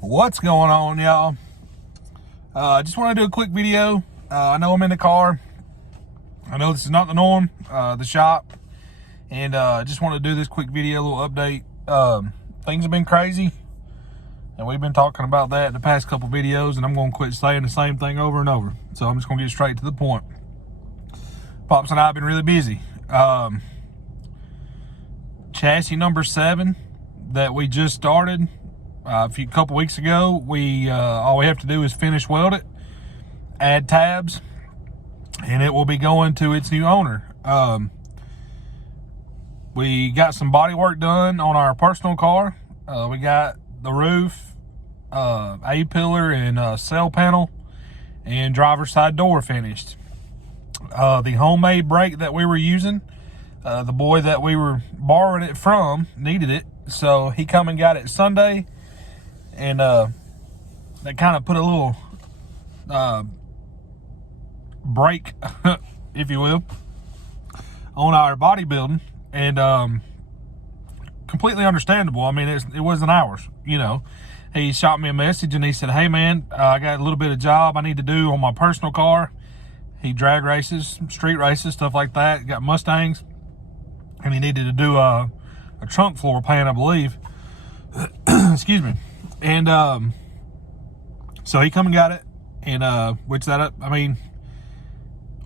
What's going on, y'all? I just want to do a quick video. I know I'm in the car. I know this is not the norm, the shop, and just want to do this quick video, a little update. Things have been crazy, and we've been talking about that in the past couple videos, and I'm going to quit saying the same thing over and over. So I'm just going to get straight to the point. Pops and I have been really busy. Chassis number 7 that we just started couple weeks ago, all we have to do is finish weld it, add tabs, and it will be going to its new owner. We got some body work done on our personal car. We got the roof, A-pillar and cell panel, and driver's side door finished. The homemade brake that we were using, the boy that we were borrowing it from needed it, so he come and got it Sunday. And that kind of put a little brake, if you will, on our bodybuilding, and completely understandable. I mean, it wasn't ours, you know. He shot me a message and he said, "Hey man, I got a little bit of job I need to do on my personal car." He drag races, street races, stuff like that. Got Mustangs, and he needed to do a trunk floor pan, I believe. Excuse me. And so he come and got it, and which that up. I mean,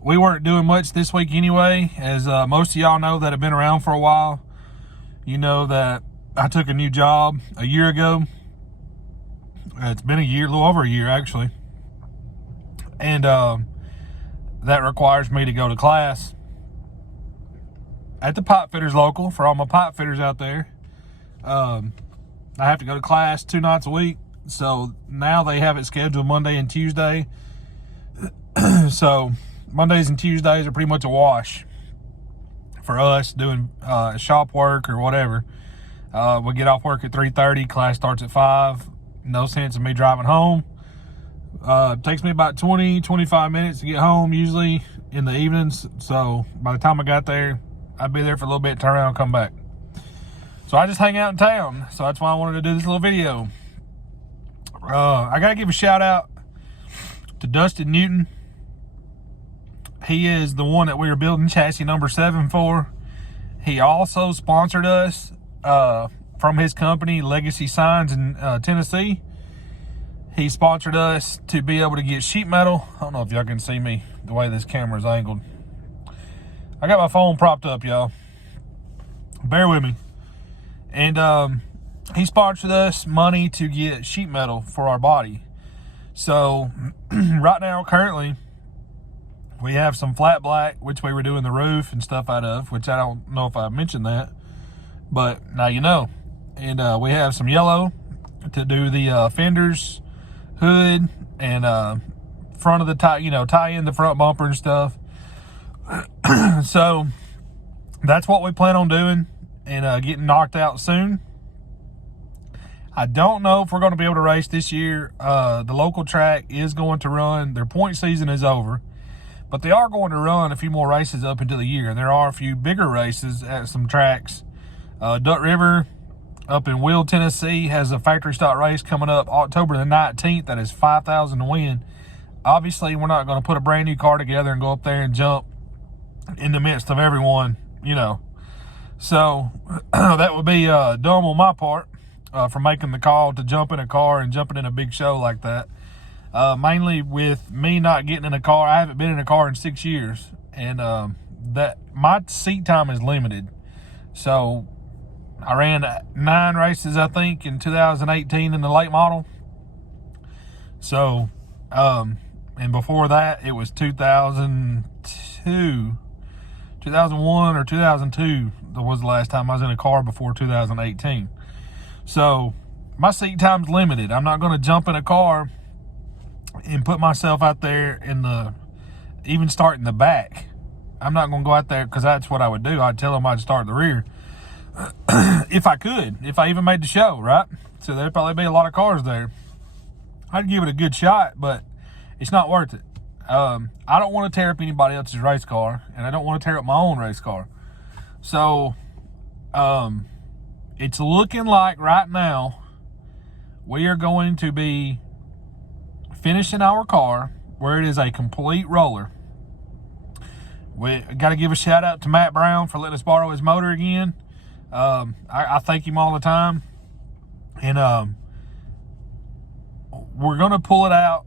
we weren't doing much this week anyway, as most of y'all know that have been around for a while. You know that I took a new job a year ago. It's been a year, a little over a year actually, and that requires me to go to class at the pipe fitters local. For all my pipe fitters out there, I have to go to class 2 nights a week. So now they have it scheduled Monday and Tuesday. So Mondays and Tuesdays are pretty much a wash for us doing shop work or whatever. We get off work at 3:30, class starts at 5. No sense in me driving home. It takes me about 20-25 minutes to get home usually in the evenings. So by the time I got there, I'd be there for a little bit, turn around and come back. So I just hang out in town. So that's why I wanted to do this little video. I got to give a shout out to Dustin Newton. He is the one that we were building chassis number 7 for. He also sponsored us from his company, Legacy Signs in Tennessee. He sponsored us to be able to get sheet metal. I don't know if y'all can see me the way this camera is angled. I got my phone propped up, y'all. Bear with me. And he sponsored us money to get sheet metal for our body. So right now, currently, we have some flat black, which we were doing the roof and stuff out of, which I don't know if I mentioned that, but now you know. And we have some yellow to do the fenders, hood, and front of the tie in the front bumper and stuff. So that's what we plan on doing, and getting knocked out soon. I don't know if we're going to be able to race this year. The local track is going to run. Their point season is over, but they are going to run a few more races up into the year. And there are a few bigger races at some tracks. Duck River up in Will, Tennessee has a factory stock race coming up October the 19th. That is $5,000 to win. Obviously, we're not going to put a brand new car together and go up there and jump in the midst of everyone, you know. So that would be dumb on my part for making the call to jump in a car and jumping in a big show like that. Mainly with me not getting in a car. I haven't been in a car in 6 years, and that my seat time is limited. So I ran 9 races, I think, in 2018 in the late model. So, and before that, it was 2001 or 2002 that was the last time I was in a car before 2018. So my seat time's limited. I'm not going to jump in a car and put myself out there even start in the back. I'm not going to go out there, because that's what I would do. I'd tell them I'd start the rear. If I could, if I even made the show, right? So there'd probably be a lot of cars there. I'd give it a good shot, but it's not worth it. I don't want to tear up anybody else's race car, and I don't want to tear up my own race car. So it's looking like right now we are going to be finishing our car where it is a complete roller. We got to give a shout out to Matt Brown for letting us borrow his motor again. I thank him all the time. And we're going to pull it out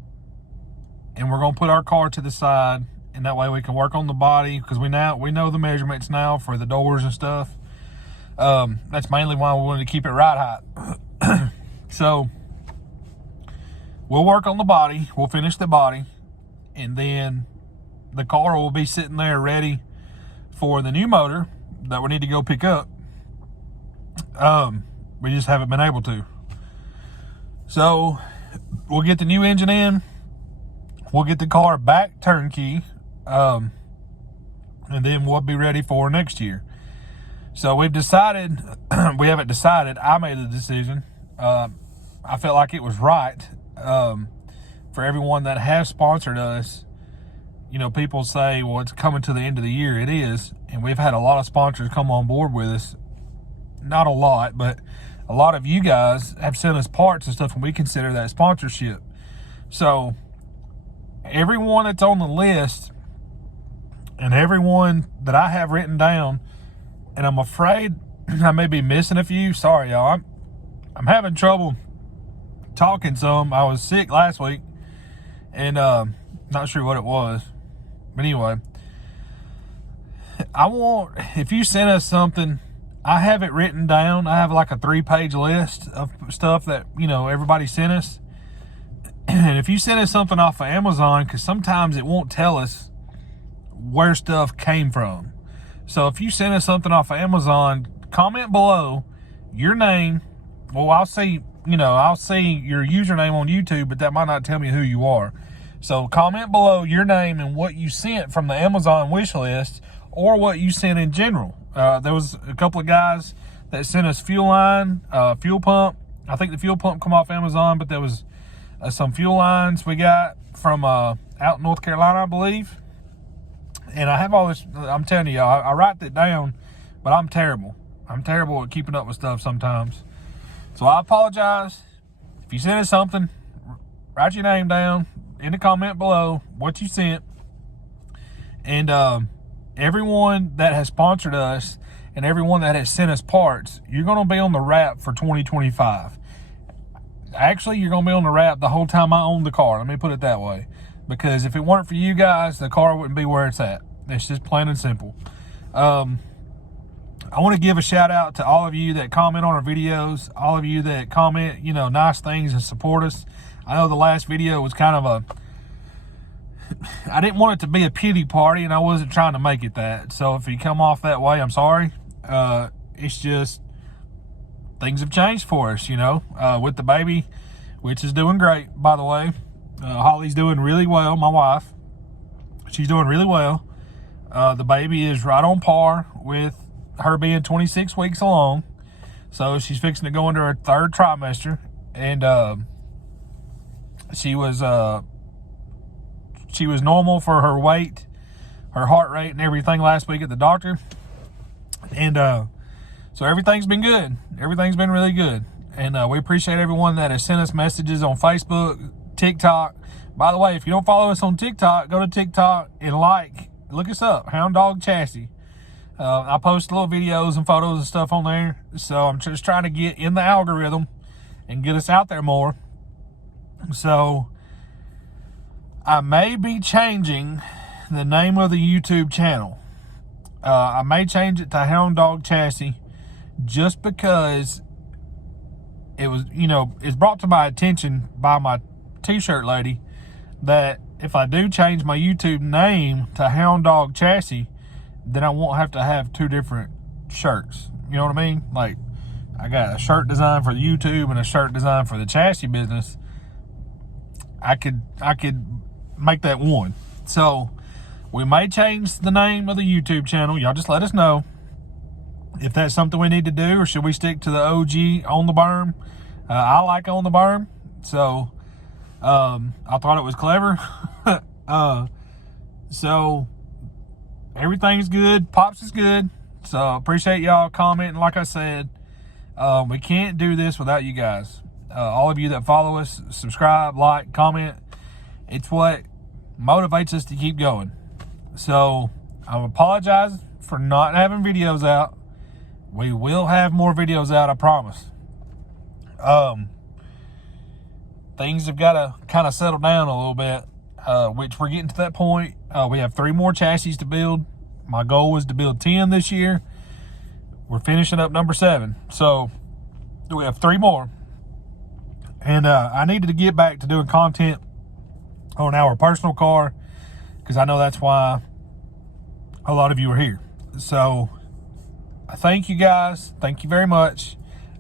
and we're going to put our car to the side, and that way we can work on the body, because we know the measurements now for the doors and stuff. That's mainly why we wanted to keep it right height. So we'll work on the body, we'll finish the body, and then the car will be sitting there ready for the new motor that we need to go pick up. We just haven't been able to. So we'll get the new engine in, we'll get the car back turnkey, and then we'll be ready for next year. So we've decided, we haven't decided, I made the decision. I felt like it was right. For everyone that has sponsored us, you know, people say, well, it's coming to the end of the year. It is. And we've had a lot of sponsors come on board with us. Not a lot, but a lot of you guys have sent us parts and stuff, and we consider that sponsorship. So everyone that's on the list and everyone that I have written down, and I'm afraid I may be missing a few. Sorry, y'all. I'm having trouble talking some. I was sick last week, and not sure what it was. But anyway, if you send us something, I have it written down. I have like a 3-page list of stuff that, you know, everybody sent us. And if you send us something off of Amazon, because sometimes it won't tell us where stuff came from. So if you send us something off of Amazon, comment below your name. Well, I'll see your username on YouTube, but that might not tell me who you are. So comment below your name and what you sent from the Amazon wish list, or what you sent in general. There was a couple of guys that sent us fuel line, fuel pump. I think the fuel pump come off Amazon, but there was some fuel lines we got from out in North Carolina, I believe. And I have all this, I'm telling you, I write that down, but I'm terrible. I'm terrible at keeping up with stuff sometimes. So I apologize. If you send us something, write your name down in the comment below, what you sent. And everyone that has sponsored us and everyone that has sent us parts, you're going to be on the wrap for 2025. Actually, you're going to be on the wrap the whole time I own the car. Let me put it that way. Because if it weren't for you guys, the car wouldn't be where it's at. It's just plain and simple. I want to give a shout out to all of you that comment on our videos, all of you that comment, you know, nice things and support us. I know the last video was kind of I didn't want it to be a pity party, and I wasn't trying to make it that. So if you come off that way, I'm sorry. It's just, things have changed for us, you know, with the baby, which is doing great, by the way. Holly's doing really well, my wife. She's doing really well. The baby is right on par with her being 26 weeks along. So she's fixing to go into her 3rd trimester. And she was normal for her weight, her heart rate, and everything last week at the doctor. And so everything's been good. Everything's been really good. And we appreciate everyone that has sent us messages on Facebook, TikTok. By the way, if you don't follow us on TikTok, go to TikTok and look us up, Hound Dog Chassis. I post little videos and photos and stuff on there. So I'm just trying to get in the algorithm and get us out there more. So I may be changing the name of the YouTube channel. I may change it to Hound Dog Chassis, just because it was, you know, it's brought to my attention by my t-shirt lady that if I do change my YouTube name to Hound Dog Chassis, then I won't have to have 2 different shirts. You know what I mean? Like, I got a shirt design for the YouTube and a shirt design for the chassis business. I could make that one. So we may change the name of the YouTube channel. Y'all just let us know if that's something we need to do, or should we stick to the OG On the Berm. I like On the Berm, so I thought it was clever. So everything's good. Pops is good. So appreciate y'all commenting. Like I said, we can't do this without you guys. all of you that follow us, subscribe, like, comment. It's what motivates us to keep going. So I apologize for not having videos out. We will have more videos out, I promise. Things have got to kind of settle down a little bit, which we're getting to that point. We have 3 more chassis to build. My goal was to build 10 this year. We're finishing up number 7. So we have 3 more. And I needed to get back to doing content on our personal car, because I know that's why a lot of you are here. So I thank you guys. Thank you very much.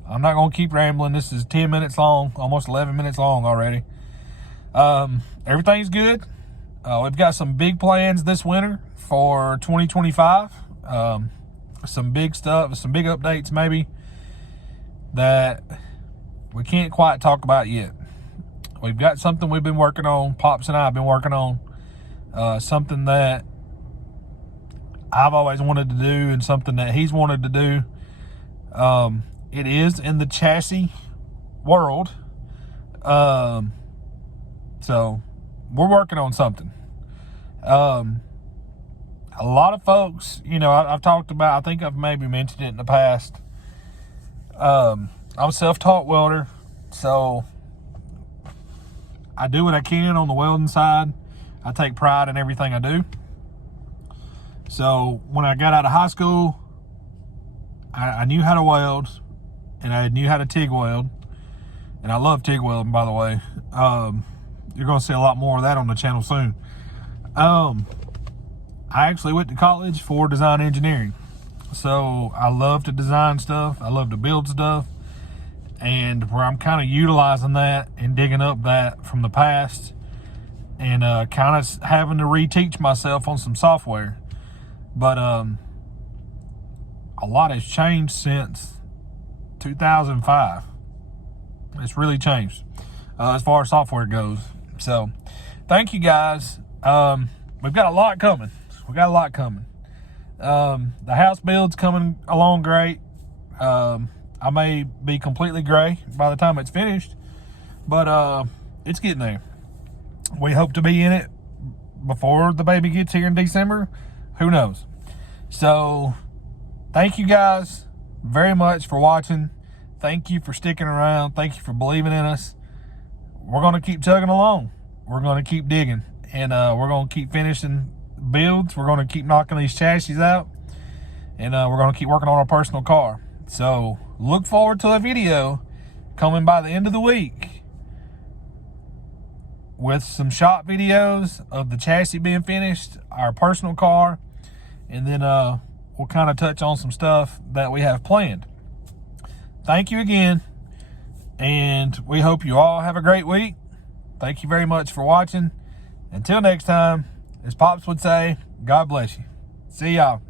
I'm not going to keep rambling. This is 10 minutes long, almost 11 minutes long already. Everything's good. We've got some big plans this winter for 2025. Some big stuff, some big updates maybe that we can't quite talk about yet. We've got something we've been working on. Pops and I have been working on something that I've always wanted to do and something that he's wanted to do. It is in the chassis world. So we're working on something. A lot of folks, you know, I've talked about, I think I've maybe mentioned it in the past. I'm a self-taught welder, so I do what I can on the welding side. I take pride in everything I do. So when I got out of high school, I knew how to weld, and I knew how to TIG weld, and I love TIG welding, by the way. You're going to see a lot more of that on the channel soon. I actually went to college for design engineering, so I love to design stuff. I love to build stuff, and where I'm kind of utilizing that and digging up that from the past, and kind of having to reteach myself on some software. But a lot has changed since 2005. It's really changed as far as software goes. So thank you guys. We've got a lot coming. The house build's coming along great. I may be completely gray by the time it's finished, but it's getting there. We hope to be in it before the baby gets here in December. Who knows? So thank you guys very much for watching. Thank you for sticking around. Thank you for believing in us. We're going to keep chugging along. We're going to keep digging, and we're going to keep finishing builds. We're going to keep knocking these chassis out, and we're going to keep working on our personal car. So look forward to a video coming by the end of the week with some shop videos of the chassis being finished, our personal car, and then we'll kind of touch on some stuff that we have planned. Thank you again, and we hope you all have a great week. Thank you very much for watching. Until next time, as Pops would say, God bless you. See y'all.